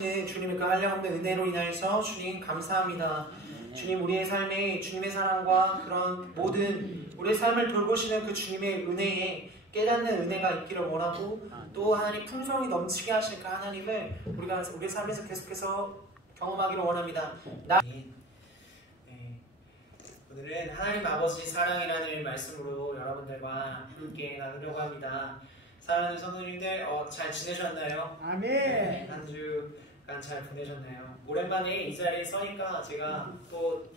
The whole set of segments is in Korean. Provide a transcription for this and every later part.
주님의 그 한량없는 은혜로 인하여서 주님 감사합니다. 주님, 우리의 삶에 주님의 사랑과 그런 모든 우리의 삶을 돌보시는 그 주님의 은혜에 깨닫는 은혜가 있기를 원하고, 또 하나님 풍성이 넘치게 하실 그 하나님을 우리가 우리의 삶에서 계속해서 경험하기를 원합니다. 오늘은 하나님 아버지 사랑이라는 말씀으로 여러분들과 함께 나누려고 합니다. 사랑하는 성도님들, 잘 지내셨나요? 아멘. 네, 한 주간 잘 보내셨나요? 오랜만에 이 자리에 서니까 제가 또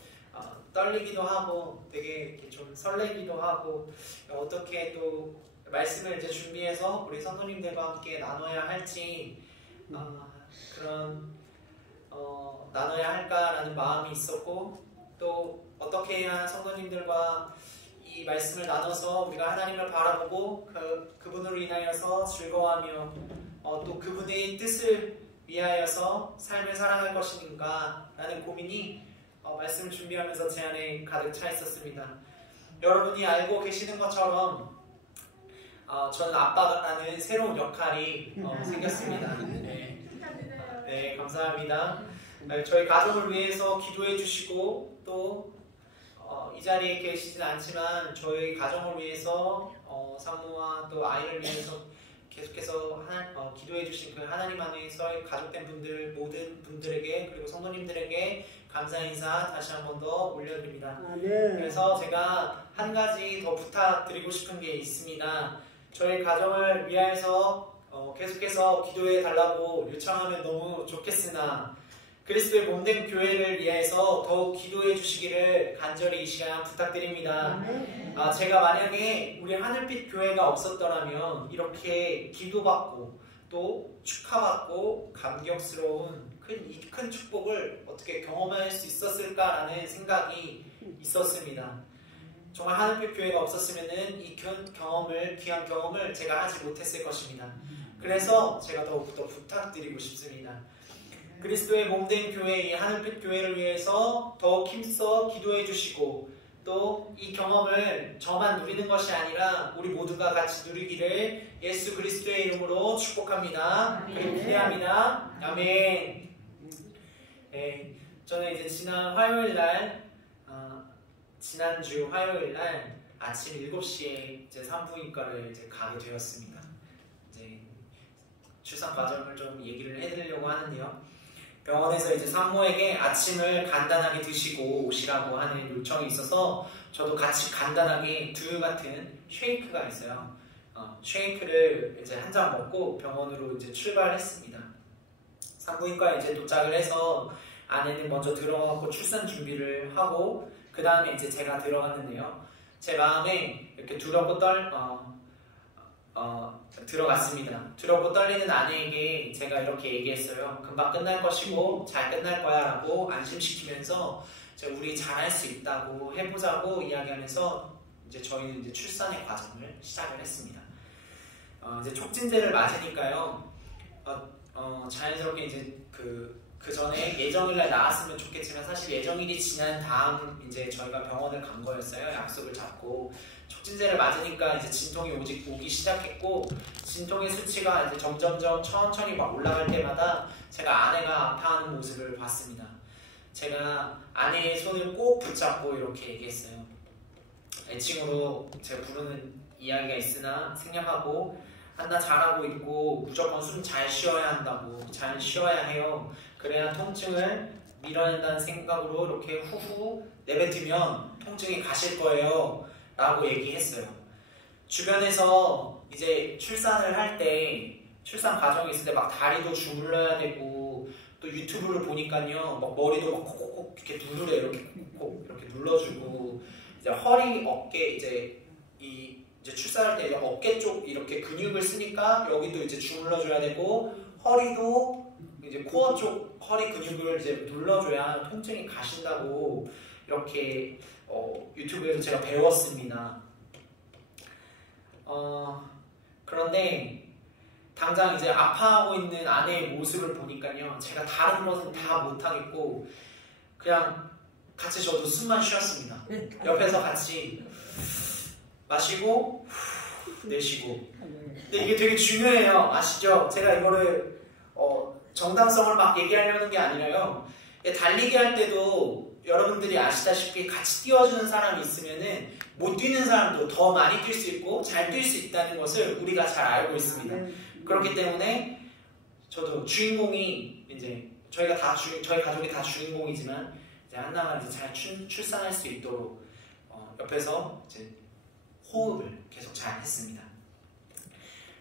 떨리기도 하고 되게 좀 설레기도 하고, 어떻게 또 말씀을 이제 준비해서 우리 성도님들과 함께 나눠야 할지 나눠야 할까라는 마음이 있었고, 또 어떻게 해야 성도님들과 이 말씀을 나눠서 우리가 하나님을 바라보고 그분으로 인하여서 즐거워하며 또 그분의 뜻을 위하여서 삶을 살아갈 것인가 라는 고민이 말씀을 준비하면서 제 안에 가득 차 있었습니다. 여러분이 알고 계시는 것처럼 저는 아빠라는 새로운 역할이 생겼습니다. 네, 감사합니다. 저희 가정을 위해서 기도해 주시고, 또 이 자리에 계시진 않지만 저희 가정을 위해서 사모와 또 아이를 위해서 계속해서 기도해 주신 그 하나님 안에서 가족된 분들, 모든 분들에게, 그리고 성도님들에게 감사 인사 다시 한 번 더 올려드립니다. 그래서 제가 한 가지 더 부탁드리고 싶은 게 있습니다. 저희 가정을 위하여서 계속해서 기도해 달라고 요청하면 너무 좋겠으나, 그리스도의 몸된 교회를 위해서 더욱 기도해 주시기를 간절히 이 시간 부탁드립니다. 제가 만약에 우리 하늘빛 교회가 없었더라면 이렇게 기도받고 또 축하받고 감격스러운 큰 축복을 어떻게 경험할 수 있었을까라는 생각이 있었습니다. 정말 하늘빛 교회가 없었으면 이 귀한 경험을 제가 하지 못했을 것입니다. 그래서 제가 더욱더 부탁드리고 싶습니다. 그리스도의 몸된 교회, 이 하늘빛 교회를 위해서 더욱 힘써 기도해 주시고, 또 이 경험을 저만 누리는 것이 아니라 우리 모두가 같이 누리기를 예수 그리스도의 이름으로 축복합니다. 그리고 기대합니다. 아멘. 네, 저는 이제 지난주 화요일 날 아침 7시에 이제 산부인과를 이제 가게 되었습니다. 이제 출산 과정을 좀 얘기를 해드리려고 하는데요. 병원에서 이제 산모에게 아침을 간단하게 드시고 오시라고 하는 요청이 있어서 저도 같이 간단하게 두유 같은 쉐이크가 있어요. 쉐이크를 이제 한 잔 먹고 병원으로 이제 출발했습니다. 산부인과에 이제 도착을 해서 아내는 먼저 들어가고 출산 준비를 하고, 그 다음에 이제 제가 들어갔는데요. 제 마음에 이렇게 두렵고 들어갔습니다. 두렵고 떨리는 아내에게 제가 이렇게 얘기했어요. 금방 끝날 것이고 잘 끝날 거야 라고 안심시키면서 우리 잘할 수 있다고 해보자고 이야기하면서 이제 저희는 이제 출산의 과정을 시작을 했습니다. 이제 촉진제를 맞으니까요. 자연스럽게 이제 그 전에 예정일날 나왔으면 좋겠지만, 사실 예정일이 지난 다음 이제 저희가 병원을 간 거였어요. 약속을 잡고. 촉진제를 맞으니까 이제 진통이 오기 시작했고, 진통의 수치가 이제 점점점 천천히 막 올라갈 때마다 제가 아내가 아파하는 모습을 봤습니다. 제가 아내의 손을 꼭 붙잡고 이렇게 얘기했어요. 애칭으로 제가 부르는 이야기가 있으나 생략하고, 한나 잘하고 있고 무조건 숨 잘 쉬어야 한다고, 잘 쉬어야 해요. 그래야 통증을 밀어낸다는 생각으로 이렇게 후후 내뱉으면 통증이 가실 거예요 라고 얘기했어요. 주변에서 이제 출산을 할 때, 출산 과정이 있을 때 막 다리도 주물러야 되고, 또 유튜브를 보니까요 막 머리도 막 콕콕콕 이렇게 누르래, 이렇게 콕콕 이렇게 눌러주고, 이제 허리, 어깨, 이제 출산할 때 이제 어깨 쪽 이렇게 근육을 쓰니까 여기도 이제 주물러줘야 되고, 허리도 이제 코어 쪽 허리 근육을 이제 눌러줘야 통증이 가신다고 이렇게 유튜브에서 제가 배웠습니다. 그런데 당장 이제 아파하고 있는 아내의 모습을 보니까요, 제가 다른 것은 다 못하겠고 그냥 같이 저도 숨만 쉬었습니다. 옆에서 같이 마시고 내쉬고. 근데 이게 되게 중요해요. 아시죠? 제가 이거를 정당성을 막 얘기하려는 게 아니라요. 달리기 할 때도 여러분들이 아시다시피 같이 뛰어주는 사람이 있으면은 못 뛰는 사람도 더 많이 뛸 수 있고 잘 뛸 수 있다는 것을 우리가 잘 알고 있습니다. 그렇기 때문에 저도 주인공이 이제 저희 가족이 다 주인공이지만 이제 한나가 이제 잘 출산할 수 있도록 옆에서 이제 호흡을 계속 잘 했습니다.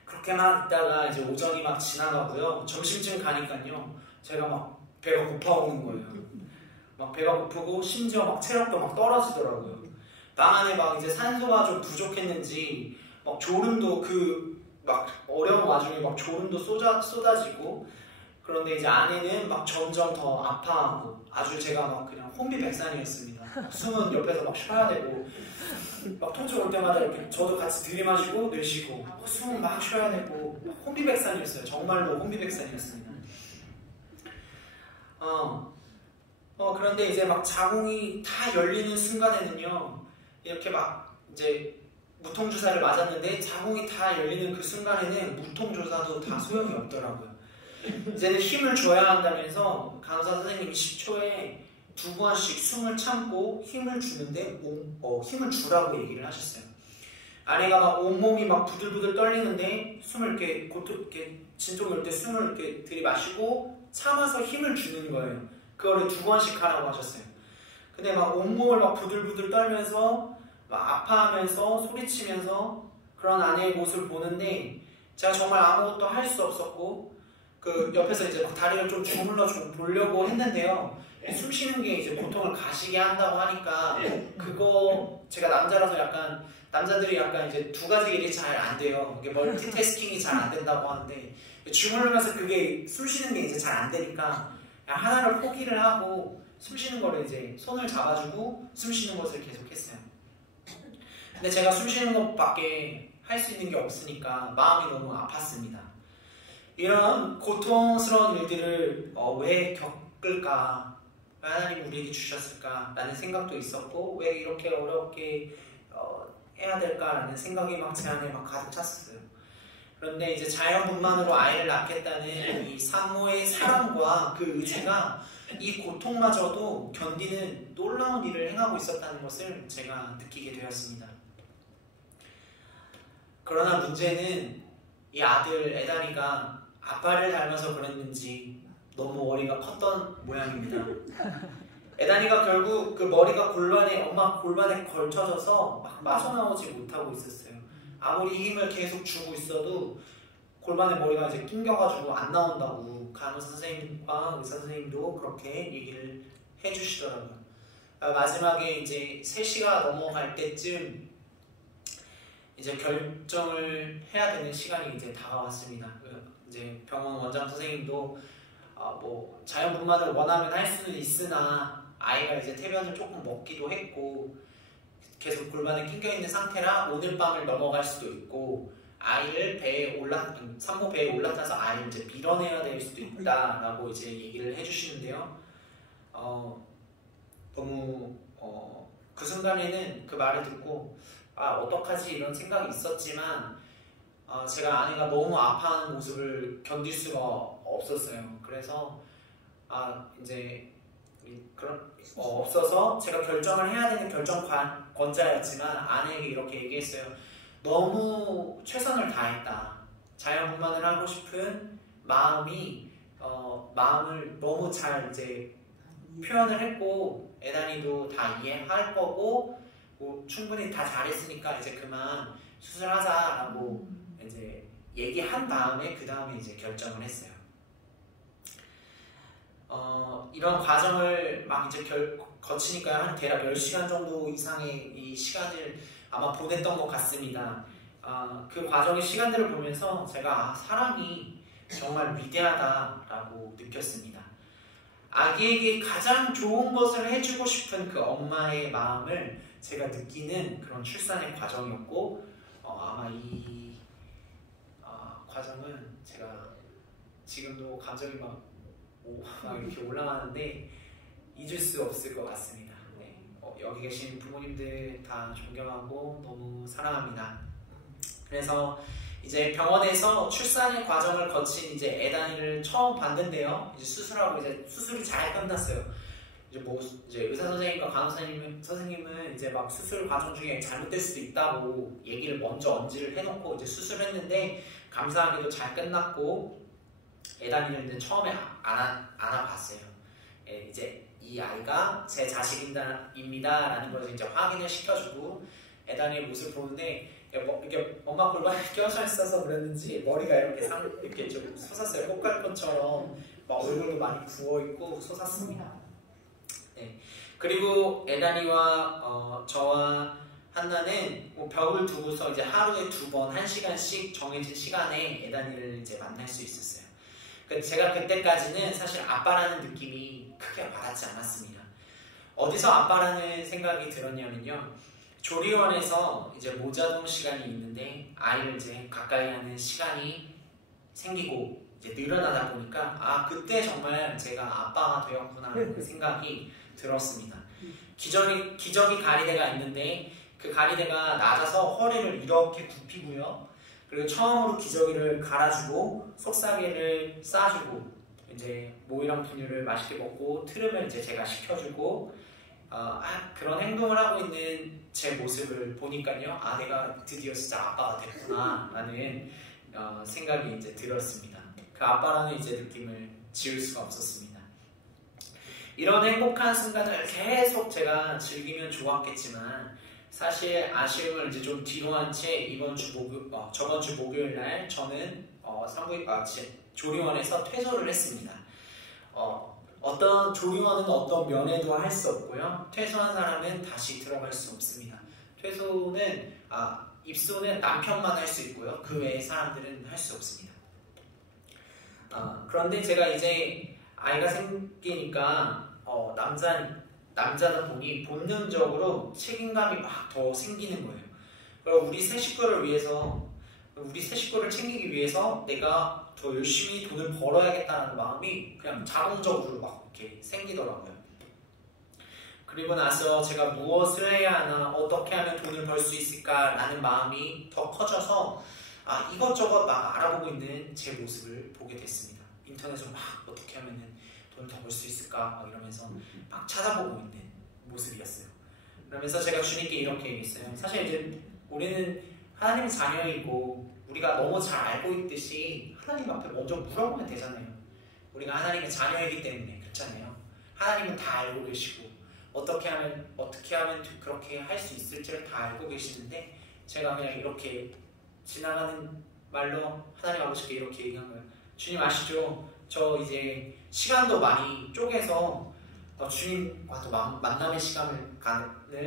그렇게만 있다가 이제 오전이 막 지나가고요. 점심쯤 가니까요. 제가 막 배가 고파오는 거예요. 막 배가 고프고 심지어 막 체력도 막 떨어지더라고요. 방 안에 막 이제 산소가 좀 부족했는지 막 졸음도 막 어려운 와중에 막 졸음도 쏟아지고 그런데 이제 아내는 막 점점 더 아파하고 아주 제가 막 그냥 혼비백산이었습니다. 숨은 옆에서 막 쉬어야 되고 막 통증 올 때마다 이렇게 저도 같이 들이마시고 내쉬고 숨은 막 쉬어야 되고 혼비백산이었어요. 정말로 혼비백산이었습니다. 그런데 이제 막 자궁이 다 열리는 순간에는요 이렇게 막 이제 무통주사를 맞았는데 자궁이 다 열리는 그 순간에는 무통주사도 다 소용이 없더라고요. 이제는 힘을 줘야 한다면서 간호사 선생님이 10초에 2번씩 숨을 참고 힘을 주는데 힘을 주라고 얘기를 하셨어요. 아내가 막 온몸이 막 부들부들 떨리는데 숨을 이렇게 진통이 올 때 숨을 이렇게 들이마시고 참아서 힘을 주는 거예요. 그거를 2번씩 하라고 하셨어요. 근데 막 온몸을 막 부들부들 떨면서 막 아파하면서 소리치면서 그런 아내의 모습을 보는데 제가 정말 아무것도 할 수 없었고 그 옆에서 이제 막 다리를 좀 주물러 좀 보려고 했는데요. 숨 쉬는 게 이제 고통을 가시게 한다고 하니까 그거 제가 남자라서 약간 남자들이 약간 이제 두 가지 일이 잘 안 돼요. 이게 멀티태스킹이 잘 안 된다고 하는데 주물르면서 그게 숨 쉬는 게 이제 잘 안 되니까 하나를 포기를 하고 숨 쉬는 거를 이제 손을 잡아주고 숨 쉬는 것을 계속했어요. 근데 제가 숨 쉬는 것밖에 할 수 있는 게 없으니까 마음이 너무 아팠습니다. 이런 고통스러운 일들을 왜 겪을까? 왜 하나님 우리에게 주셨을까? 라는 생각도 있었고 왜 이렇게 어렵게 해야 될까라는 생각이 막 제 안에 막 가득 찼어요. 그런데 이제 자연분만으로 아이를 낳겠다는 이 산모의 사랑과 그 의지가 이 고통마저도 견디는 놀라운 일을 행하고 있었다는 것을 제가 느끼게 되었습니다. 그러나 문제는 이 아들 에다니가 아빠를 닮아서 그랬는지 너무 머리가 컸던 모양입니다. 에다니가 결국 그 머리가 엄마 골반에 걸쳐져서 막 빠져나오지 못하고 있었어요. 아무리 힘을 계속 주고 있어도 골반에 머리가 이제 낑겨가지고 안 나온다고 간호사 선생님과 의사 선생님도 그렇게 얘기를 해주시더라고요. 마지막에 이제 3시가 넘어갈 때쯤 이제 결정을 해야 되는 시간이 이제 다가왔습니다. 이제 병원 원장 선생님도 뭐 자연분만을 원하면 할 수는 있으나 아이가 이제 태변을 조금 먹기도 했고 계속 골반에 낑겨 있는 상태라 오늘 밤을 넘어갈 수도 있고 아이를 산모 배에 올라타서 아이를 이제 밀어내야 될 수도 있다라고 이제 얘기를 해주시는데요. 너무 그 순간에는 그 말을 듣고 어떡하지 이런 생각이 있었지만 제가 아내가 너무 아파하는 모습을 견딜 수가 없었어요. 그래서 이제 없어서 제가 결정을 해야 되는 결정권자였지만 아내에게 이렇게 얘기했어요. 너무 최선을 다했다. 자연분만을 하고 싶은 마음을 너무 잘 이제 표현을 했고 에다니도 다 이해할 거고 뭐 충분히 다 잘했으니까 이제 그만 수술하자라고 이제 얘기한 다음에 그 다음에 이제 결정을 했어요. 이런 과정을 막 이제 거치니까 한 대략 10시간 정도 이상의 이 시간을 아마 보냈던 것 같습니다. 그 과정의 시간들을 보면서 제가 사랑이 정말 위대하다라고 느꼈습니다. 아기에게 가장 좋은 것을 해주고 싶은 그 엄마의 마음을 제가 느끼는 그런 출산의 과정이었고 아마 이 과정은 제가 지금도 감정이 막 이렇게 올라가는데 잊을 수 없을 것 같습니다. 네. 여기 계신 부모님들 다 존경하고 너무 사랑합니다. 그래서 이제 병원에서 출산의 과정을 거친 이제 애단이를 처음 봤는데요. 이제 수술하고 이제 수술이 잘 끝났어요. 이제 의사 선생님과 간호사 선생님은 이제 막 수술 과정 중에 잘못될 수도 있다고 얘기를 먼저 언지를 해놓고 이제 수술했는데 감사하게도 잘 끝났고 애단이를 이제 처음에 안아봤어요. 이제 이 아이가 제 자식입니다라는 것을 이제 확인을 시켜주고 애단이의 모습을 보는데 이게 엄마 골반에 껴져 있어서 그랬는지 머리가 이렇게 좀 솟았어요. 꽃갈콘처럼 막 얼굴도 많이 부어 있고 솟았습니다. 네. 그리고 애단이와 저와 한나는 벽을 두고서 이제 하루에 2번 1시간씩 정해진 시간에 애단이를 이제 만날 수 있었어요. 제가 그때까지는 사실 아빠라는 느낌이 크게 와닿지 않았습니다. 어디서 아빠라는 생각이 들었냐면요. 조리원에서 이제 모자동 시간이 있는데 아이를 이제 가까이 하는 시간이 생기고 이제 늘어나다 보니까 그때 정말 제가 아빠가 되었구나 하는 그 생각이 들었습니다. 기저귀 가리대가 있는데 그 가리대가 낮아서 허리를 이렇게 굽히고요. 그리고 처음으로 기저귀를 갈아주고 속삭이를 싸주고 이제 모이랑 분유를 맛있게 먹고 트름을 이제 제가 시켜주고 그런 행동을 하고 있는 제 모습을 보니까요. 내가 드디어 진짜 아빠가 됐구나 라는 생각이 이제 들었습니다. 그 아빠라는 이제 느낌을 지울 수가 없었습니다. 이런 행복한 순간을 계속 제가 즐기면 좋았겠지만 사실 아쉬움을 이제 좀 뒤로 한 채 저번 주 목요일 날 저는 조리원에서 퇴소를 했습니다. 어떤 조리원은 어떤 면회도 할 수 없고요. 퇴소한 사람은 다시 들어갈 수 없습니다. 퇴소는 입소는 남편만 할 수 있고요. 그 외의 사람들은 할 수 없습니다. 그런데 제가 이제 아이가 생기니까 남자다 보니 본능적으로 책임감이 막 더 생기는 거예요. 그리고 우리 세 식구를 챙기기 위해서 내가 더 열심히 돈을 벌어야겠다는 마음이 그냥 자동적으로 막 이렇게 생기더라고요. 그리고 나서 제가 무엇을 해야 하나, 어떻게 하면 돈을 벌 수 있을까라는 마음이 더 커져서 이것저것 막 알아보고 있는 제 모습을 보게 됐습니다. 인터넷으로 막 어떻게 하면 돈을 더 벌 수 있을까 막 이러면서 막 찾아보고 있는 모습이었어요. 그러면서 제가 주님께 이렇게 얘기했어요. 사실 이제 우리는 하나님의 자녀이고 우리가 너무 잘 알고 있듯이 하나님 앞에 먼저 물어보면 되잖아요. 우리가 하나님의 자녀이기 때문에 그렇잖아요. 하나님은 다 알고 계시고 어떻게 하면 그렇게 할 수 있을지를 다 알고 계시는데 제가 그냥 이렇게 지나가는 말로 하나님 아버지께 이렇게 얘기한 거예요. 주님 아시죠? 저 이제 시간도 많이 쪼개서 주님과 또 만남의 시간을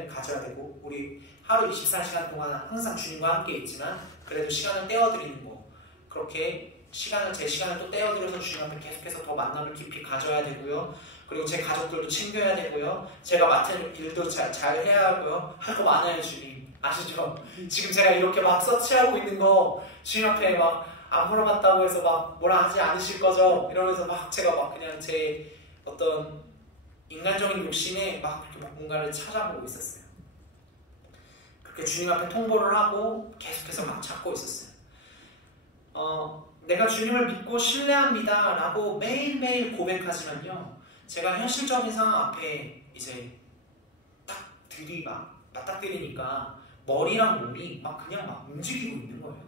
가져야 되고 우리 하루 24시간 동안 항상 주님과 함께 있지만 그래도 시간을 떼어드리는 거 그렇게 제 시간을 또 떼어드려서 주님 앞에 계속해서 더 만남을 깊이 가져야 되고요. 그리고 제 가족들도 챙겨야 되고요. 제가 맡은 일도 잘 해야 하고요. 할 거 많아요. 주님 아시죠? 지금 제가 이렇게 막 서치하고 있는 거 주님 앞에 막 안 물어봤다고 해서 막 뭐라 하지 않으실 거죠? 이러면서 막 제가 막 그냥 제 어떤 인간적인 욕심에 막 그렇게 뭔가를 찾아보고 있었어요. 그렇게 주님 앞에 통보를 하고 계속해서 막 찾고 있었어요. 내가 주님을 믿고 신뢰합니다 라고 매일매일 고백하지만요. 제가 현실적인 상황 앞에 이제 딱 맞닥뜨리니까 머리랑 몸이 그냥 막 움직이고 있는 거예요.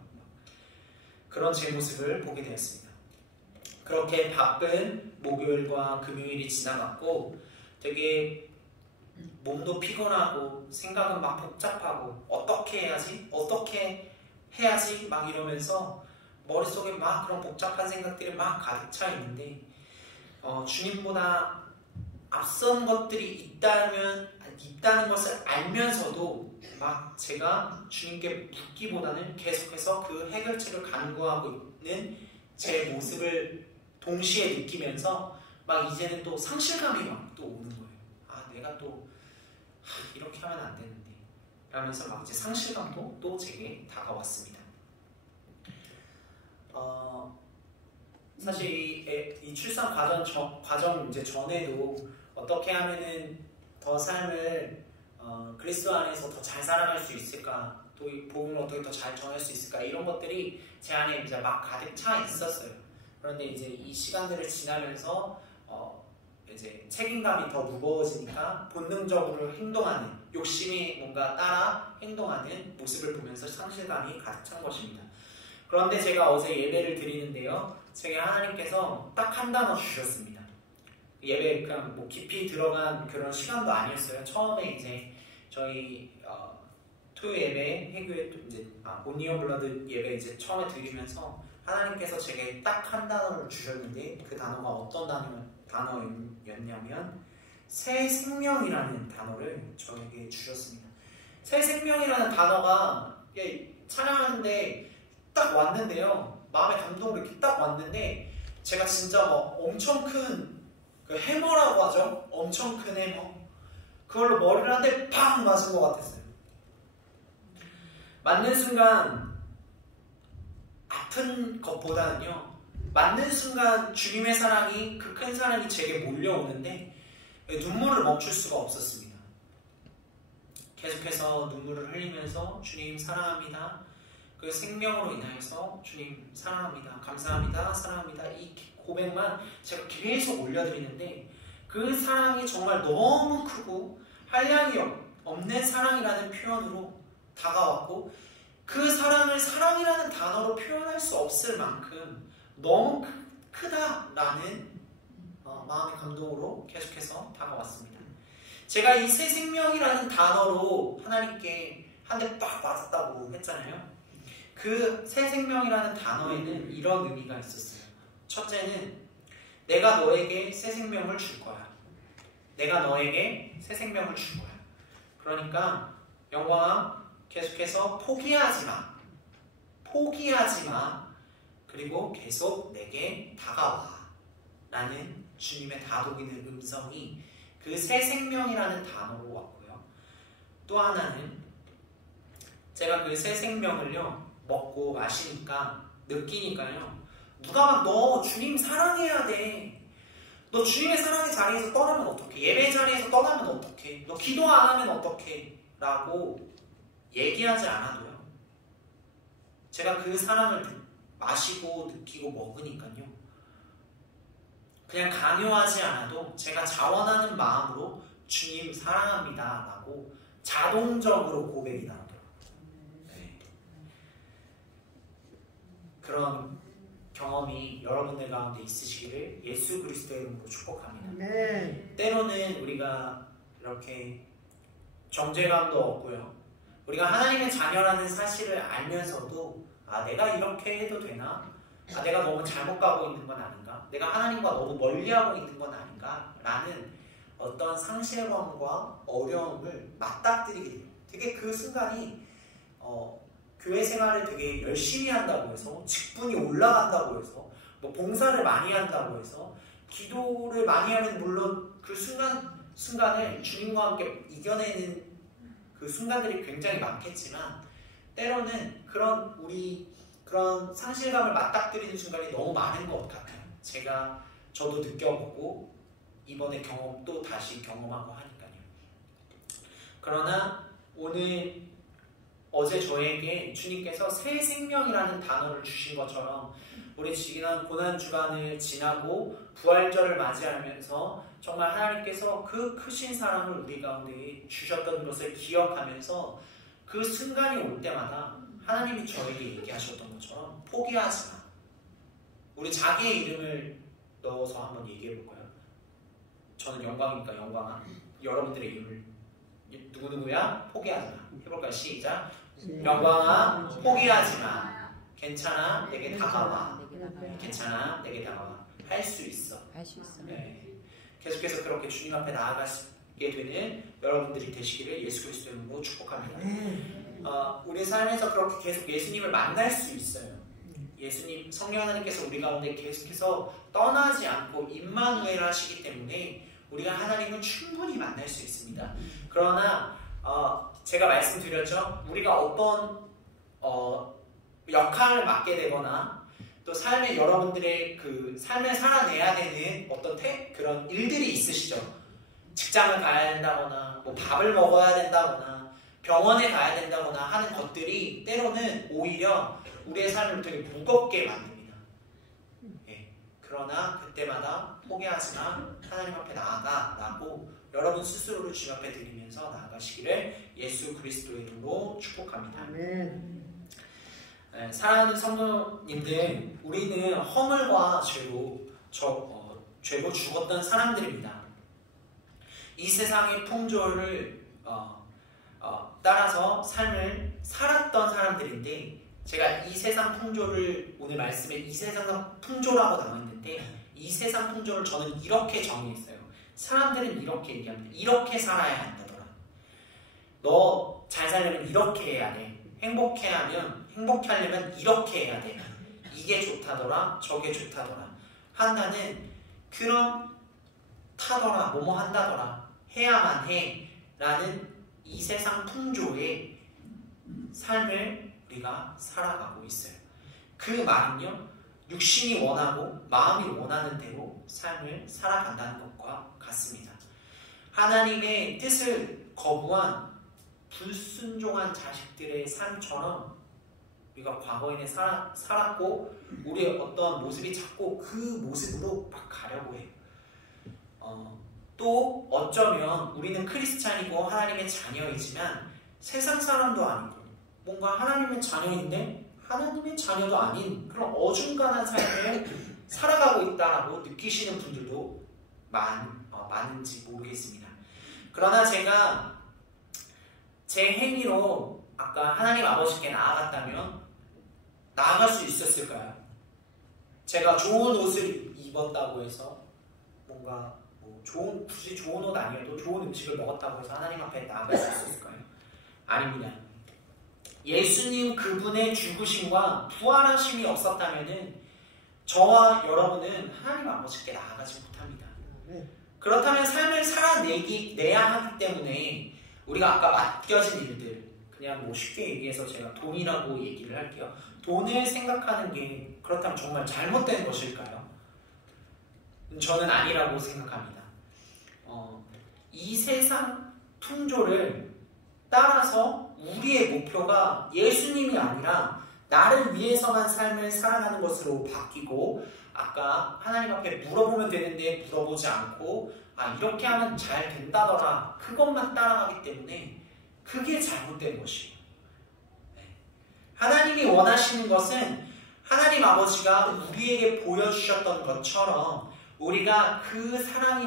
그런 제 모습을 보게 되었습니다. 그렇게 바쁜 목요일과 금요일이 지나갔고 되게 몸도 피곤하고 생각은 막 복잡하고 어떻게 해야지 막 이러면서 머릿속에 막 그런 복잡한 생각들이 막 가득 차 있는데 주님보다 앞선 것들이 있다는 것을 알면서도 막 제가 주님께 묻기보다는 계속해서 그 해결책을 간구하고 있는 제 모습을 동시에 느끼면서 막 이제는 또 상실감이 막 또 오는 거예요. 내가 또 이렇게 하면 안 되는데 라면서 막 이제 상실감도 또 제게 다가왔습니다. 사실 이 출산 과정 이제 전에도 어떻게 하면은 더 삶을 그리스도 안에서 더 잘 살아갈 수 있을까, 또 이 복음을 어떻게 더 잘 전할 수 있을까 이런 것들이 제 안에 이제 막 가득 차 있었어요. 그런데 이제 이 시간들을 지나면서 이제 책임감이 더 무거워지니까 본능적으로 행동하는, 욕심이 뭔가 따라 행동하는 모습을 보면서 상실감이 가득 찬 것입니다. 그런데 제가 어제 예배를 드리는데요, 제가 하나님께서 딱 한 단어 주셨습니다. 예배 그냥 뭐 깊이 들어간 그런 시간도 아니었어요. 처음에 이제 저희 토요 예배, 해교회 이제 온리언 블러드 예배 이제 처음에 드리면서 하나님께서 제게 딱 한 단어를 주셨는데, 그 단어가 어떤 단어였냐면 새 생명이라는 단어를 저에게 주셨습니다. 새 생명이라는 단어가 찬양하는데 딱 왔는데요, 마음의 감동으로 이렇게 딱 왔는데, 제가 진짜 엄청 큰 그 해머라고 하죠. 엄청 큰 해머. 그걸로 머리를 한 대 팍 맞은 것 같았어요. 맞는 순간 아픈 것보다는요, 맞는 순간 주님의 사랑이, 그 큰 사랑이 제게 몰려오는데 눈물을 멈출 수가 없었습니다. 계속해서 눈물을 흘리면서 주님 사랑합니다, 그 생명으로 인하여서 주님 사랑합니다, 감사합니다, 사랑합니다, 이 고백만 제가 계속 올려드리는데, 그 사랑이 정말 너무 크고 한량이 없는 사랑이라는 표현으로 다가왔고, 그 사랑을 사랑이라는 단어로 표현할 수 없을 만큼 너무 크다라는 마음의 감동으로 계속해서 다가왔습니다. 제가 이 새 생명이라는 단어로 하나님께 한 대 빡 맞았다고 했잖아요. 그 새 생명이라는 단어에는 이런 의미가 있었어요. 첫째는 내가 너에게 새 생명을 줄 거야. 내가 너에게 새 생명을 줄 거야. 그러니까 영광아, 계속해서 포기하지 마. 포기하지 마. 그리고 계속 내게 다가와. 라는 주님의 다독이는 음성이 그 새 생명이라는 단어로 왔고요. 또 하나는 제가 그 새 생명을요, 먹고 마시니까, 느끼니까요, 누가 막 너 주님 사랑해야 돼, 너 주님의 사랑의 자리에서 떠나면 어떡해, 예배 자리에서 떠나면 어떡해, 너 기도 안 하면 어떡해 라고 얘기하지 않아도요, 제가 그 사랑을 마시고 느끼고 먹으니까요, 그냥 강요하지 않아도 제가 자원하는 마음으로 주님 사랑합니다 라고 자동적으로 고백이 나오더라고요. 네. 그런 경험이 여러분들 가운데 있으시기를 예수 그리스도의 이름으로 축복합니다. 네. 때로는 우리가 이렇게 정죄감도 없고요, 우리가 하나님의 자녀라는 사실을 알면서도 내가 이렇게 해도 되나? 내가 너무 잘못 가고 있는 건 아닌가? 내가 하나님과 너무 멀리하고 있는 건 아닌가? 라는 어떤 상실감과 어려움을 맞닥뜨리게 돼요. 되게 그 순간이 교회 생활을 되게 열심히 한다고 해서, 직분이 올라간다고 해서, 뭐 봉사를 많이 한다고 해서, 기도를 많이 하면 물론 그 순간을 주님과 함께 이겨내는 그 순간들이 굉장히 많겠지만, 때로는 그런 상실감을 맞닥뜨리는 순간이 너무 많은 것 같아요. 저도 느껴보고 이번에 또 다시 경험하고 하니까요. 그러나 어제 저에게 주님께서 새 생명이라는 단어를 주신 것처럼, 우리 지난 고난주간을 지나고 부활절을 맞이하면서 정말 하나님께서 그 크신 사랑을 우리 가운데 주셨던 것을 기억하면서 그 순간이 올 때마다 하나님이 저에게 얘기하셨던 것처럼 포기하지 마. 우리 자기의 이름을 넣어서 한번 얘기해 볼까요? 저는 영광이니까 영광아. 여러분들의 이름을 누구누구야? 포기하지 마. 해볼까요? 시작. 영광아, 포기하지 마. 괜찮아, 내게 다가와. 괜찮아, 내게 다가와. 할 수 있어. 할 수 있어. 네. 계속해서 그렇게 주님 앞에 나아가게 되는 여러분들이 되시기를 예수 그리스도의 이름으로 축복합니다. 우리 삶에서 그렇게 계속 예수님을 만날 수 있어요. 예수님, 성령 하나님께서 우리 가운데 계속해서 떠나지 않고 임마누엘 하시기 때문에 우리가 하나님을 충분히 만날 수 있습니다. 그러나 제가 말씀드렸죠. 우리가 어떤 역할을 맡게 되거나 또 삶에 여러분들의 그 삶을 살아내야 되는 어떤 그런 일들이 있으시죠. 직장을 가야 된다거나 뭐 밥을 먹어야 된다거나 병원에 가야 된다거나 하는 것들이 때로는 오히려 우리의 삶을 되게 무겁게 만듭니다. 예. 그러나 그때마다 포기하지마, 하나님 앞에 나아가라고 여러분 스스로를 주님 앞에 드리면서 나아가시기를 예수 그리스도의 이름으로 축복합니다. 아멘. 네, 사랑하는 성도님들, 우리는 허물과 죄로 죽었던 사람들입니다. 이 세상의 풍조를 따라서 삶을 살았던 사람들인데, 제가 이 세상 풍조를 오늘 말씀에 이 세상 풍조라고 나왔는데, 이 세상 풍조를 저는 이렇게 정의했어요. 사람들은 이렇게 얘기합니다. 이렇게 살아야 한다더라. 너 잘 살려면 이렇게 해야 돼. 행복해 하려면 이렇게 해야 돼. 이게 좋다더라, 저게 좋다더라 한다는 그런 타더라, 뭐뭐 한다더라, 해야만 해 라는 이 세상 풍조의 삶을 우리가 살아가고 있어요. 그 말은요, 육신이 원하고 마음이 원하는 대로 삶을 살아간다는 것과 같습니다. 하나님의 뜻을 거부한 불순종한 자식들의 삶처럼 우리가 과거에는 살았고 우리의 어떤 모습이 자꾸 그 모습으로 막 가려고 해요. 또 어쩌면 우리는 크리스찬이고 하나님의 자녀이지만 세상 사람도 아니고 뭔가 하나님의 자녀인데 하나님의 자녀도 아닌 그런 어중간한 삶을 살아가고 있다라고 느끼시는 분들도 많은지 모르겠습니다. 그러나 제가 제 행위로 아까 하나님 아버지께 나아갔다면 나아갈 수 있었을까요? 제가 좋은 옷을 입었다고 해서 뭔가 굳이 좋은 옷 아니어도 좋은 음식을 먹었다고 해서 하나님 앞에 나아갈 수 있었을까요? 아닙니다. 예수님 그분의 죽으심과 부활하심이 없었다면 저와 여러분은 하나님 아버지께 나아가지 못합니다. 그렇다면 삶을 살아내야 하기 때문에 우리가 아까 맡겨진 일들, 그냥 쉽게 얘기해서 제가 돈이라고 얘기를 할게요. 돈을 생각하는 게 그렇다면 정말 잘못된 것일까요? 저는 아니라고 생각합니다. 이 세상 풍조를 따라서 우리의 목표가 예수님이 아니라 나를 위해서만 삶을 살아가는 것으로 바뀌고, 아까 하나님 앞에 물어보면 되는데 물어보지 않고 이렇게 하면 잘 된다더라 그것만 따라가기 때문에 그게 잘못된 것이에요. 하나님이 원하시는 것은 하나님 아버지가 우리에게 보여주셨던 것처럼 우리가 그 사랑이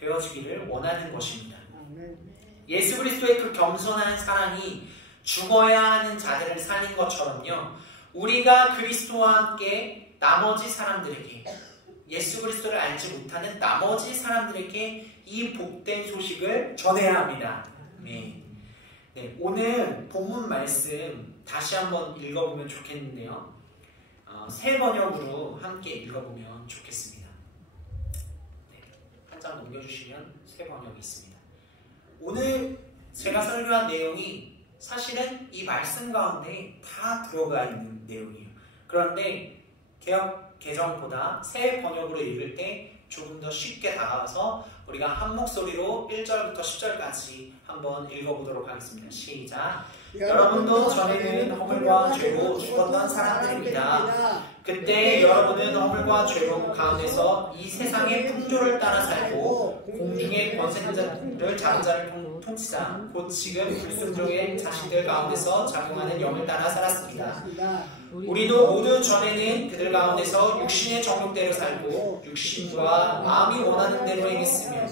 되어지기를 원하는 것입니다. 예수 그리스도의 그 겸손한 사랑이 죽어야 하는 자들을 살린 것처럼요, 우리가 그리스도와 함께 나머지 사람들에게, 예수 그리스도를 알지 못하는 나머지 사람들에게 이 복된 소식을 전해야 합니다. 네, 오늘 본문 말씀 다시 한번 읽어보면 좋겠는데요. 새 번역으로 함께 읽어보면 좋겠습니다. 한 장 넘겨주시면 새 번역이 있습니다. 오늘 제가 설교한 내용이 사실은 이 말씀 가운데 다 들어가 있는 내용이에요. 그런데 개역 개정보다 새 번역으로 읽을 때 조금 더 쉽게 다가와서 우리가 한 목소리로 1절부터 10절까지 한번 읽어보도록 하겠습니다. 시작. 여러분도 전에는 허물과 죄로 죽었던 사람들입니다. 그때 여러분은 허물과 죄로 가운데서 이 세상의 풍조를 따라 살고 공중의 권세자를 잡은 자를 통치자 곧 지금 불순종의 자신들 가운데서 작용하는 영을 따라 살았습니다. 우리도 모두 전에는 그들 가운데서 육신의 정욕대로 살고 육신과 마음이 원하는 대로 행했으며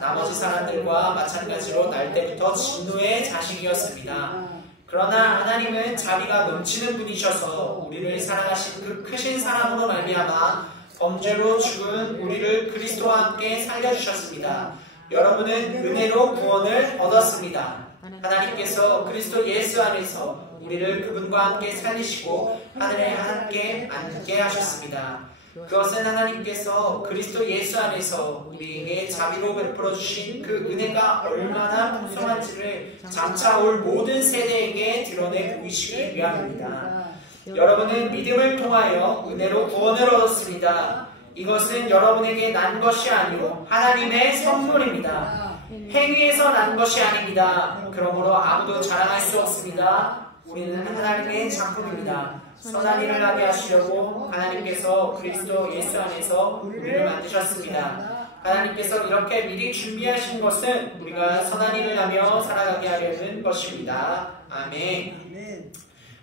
나머지 사람들과 마찬가지로 날 때부터 진노의 자식이었습니다. 그러나 하나님은 자비가 넘치는 분이셔서 우리를 사랑하신 그 크신 사랑으로 말미암아 범죄로 죽은 우리를 그리스도와 함께 살려주셨습니다. 여러분은 은혜로 구원을 얻었습니다. 하나님께서 그리스도 예수 안에서 우리를 그분과 함께 살리시고 하늘에 함께 앉게 하셨습니다. 그것은 하나님께서 그리스도 예수 안에서 우리에게 자비로 베풀어 주신 그 은혜가 얼마나 풍성한지를 장차 올 모든 세대에게 드러내 보이시기 위함입니다. 여러분은 믿음을 통하여 은혜로 구원을 얻었습니다. 이것은 여러분에게 난 것이 아니오 하나님의 선물입니다. 행위에서 난 것이 아닙니다. 그러므로 아무도 자랑할 수 없습니다. 우리는 하나님의 작품입니다. 선한 일을 하게 하시려고 하나님께서 그리스도 예수 안에서 우리를 만드셨습니다. 하나님께서 이렇게 미리 준비하신 것은 우리가 선한 일을 하며 살아가게 하려는 것입니다. 아멘.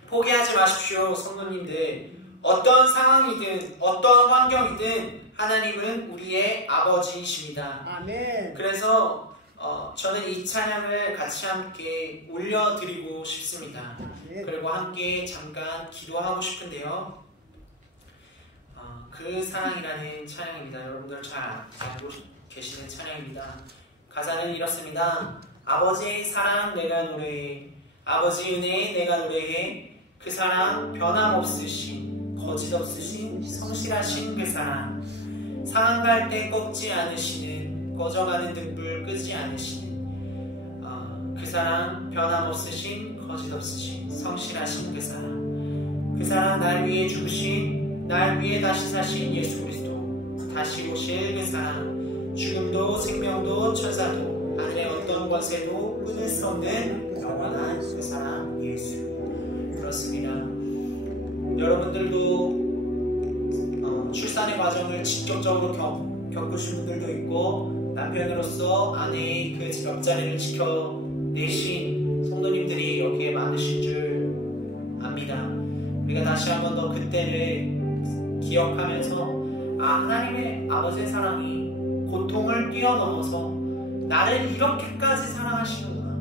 포기하지 마십시오, 성도님들. 어떤 상황이든 어떤 환경이든 하나님은 우리의 아버지이십니다. 아멘. 그래서 저는 이 찬양을 같이 함께 올려드리고 싶습니다. 그리고 함께 잠깐 기도하고 싶은데요. 그 사랑이라는 찬양입니다. 여러분들 잘 알고 계시는 찬양입니다. 가사는 이렇습니다. 아버지의 사랑 내가 노래해, 아버지 은혜 내가 노래해, 그 사랑 변함없으신 거짓없으신 성실하신 그 사랑, 상한 갈 때 꺾지 않으시는, 꺼져가는 등불 끄지 않으시는 그 사랑, 변함없으신 거짓없으신 성실하신 그 사랑, 그 사랑 날 위해 죽으신, 날 위해 다시 사신 예수 그리스도, 다시 오실 그 사랑, 죽음도 생명도 천사도 하늘의 어떤 권세도 끊을 수 없는 영원한 그 사랑 예수. 그렇습니다. 여러분들도 출산의 과정을 직접적으로 겪으신 분들도 있고, 남편으로서 아내의 그 옆자리를 지켜내신 성도님들이 여기에 많으신 줄 압니다. 우리가 다시 한 번 더 그때를 기억하면서 하나님의 아버지의 사랑이 고통을 뛰어넘어서 나를 이렇게까지 사랑하시는구나,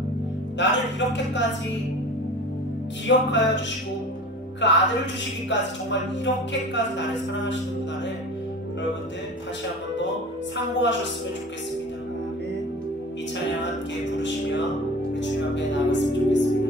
나를 이렇게까지 기억하여 주시고 그 아들을 주시기까지 정말 이렇게까지 나를 사랑하시는구나를 여러분들 다시 한 번 더 상고하셨으면 좋겠습니다. 이 찬양 함께 부르시며 우리 주님 앞에 나아갔으면 좋겠습니다.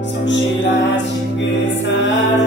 성실하신 그 사랑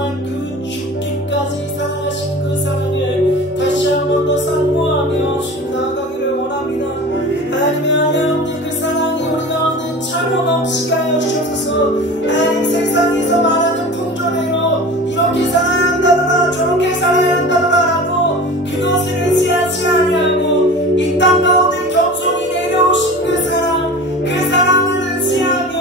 정말 그 죽기까지 사랑하신 그 사랑을 다시 한 번 더 상고하며 주님 나아가기를 원합니다. 하나님의 하나님 그 사랑이 우리 가운데 차고 넘치게 하여 주옵소서. 하나님 세상에서 말하는 풍조대로 이렇게 살아야 한다더라 저렇게 살아야 한다더라라고 그것을 의지하지 아니하고 이 땅 가운데 겸손히 내려오신 그 사랑을 의지하며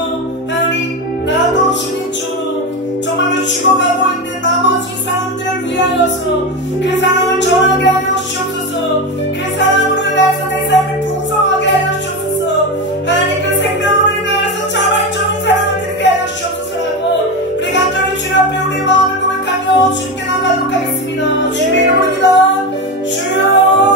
하나님 나도 주님처럼 정말로 죽어가고 있는 나머지 사람들을 위하여서 그 사랑을 전하게 하여 주옵소서. 그 사랑으로 인해서 내 삶을 풍성하게 하여 주옵소서. 하나님 그 생명으로 인하여서 자발적인 사랑을 드리게 하여 주옵소서라고 우리 간절히 주님 앞에 우리 마음을 고백하며 주님께 나가도록 하겠습니다. 주님의 이름으로입니다. 주여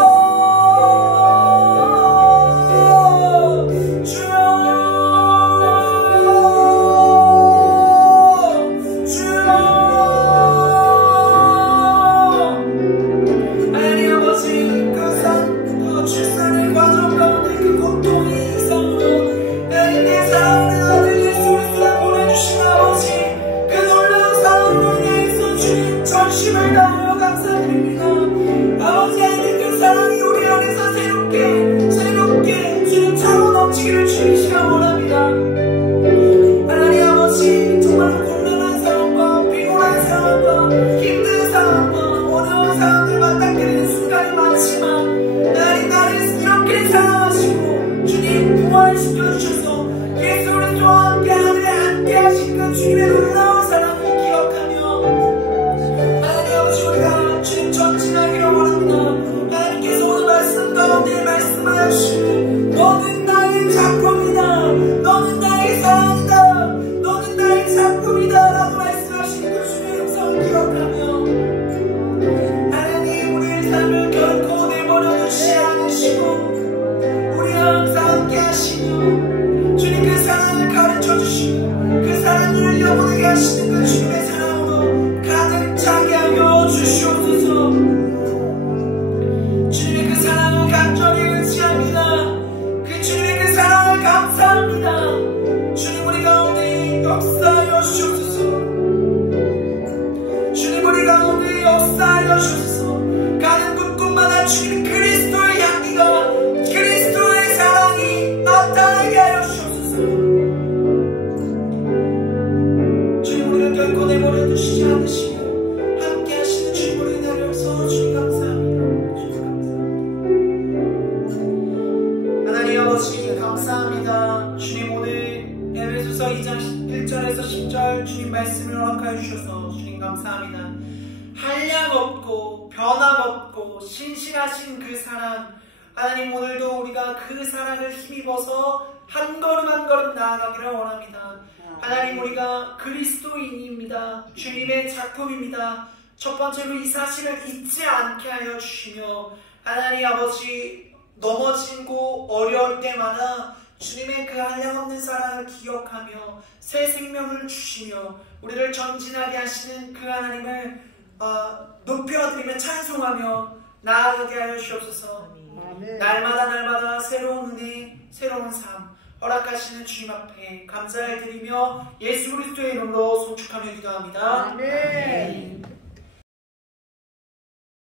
감사합니다. 주님 오늘 에베소서 2장 1절에서 10절 주님 말씀을 허락하여 주셔서 주님 감사합니다. 한량없고 변함없고 신실하신 그 사랑 하나님 오늘도 우리가 그 사랑을 힘입어서 한 걸음 한 걸음 나아가기를 원합니다. 하나님 우리가 그리스도인입니다. 주님의 작품입니다. 첫 번째로 이 사실을 잊지 않게 하여 주시며 하나님 아버지 넘어지고 어려울 때마다 주님의 그 한량없는 사랑을 기억하며 새 생명을 주시며 우리를 전진하게 하시는 그 하나님을 높여드리며 찬송하며 나아가게 하여 주옵소서. 날마다 새로운 은혜 새로운 삶 허락하시는 주님 앞에 감사를 드리며 예수 그리스도의 이름으로 송축하며 기도합니다. 아멘.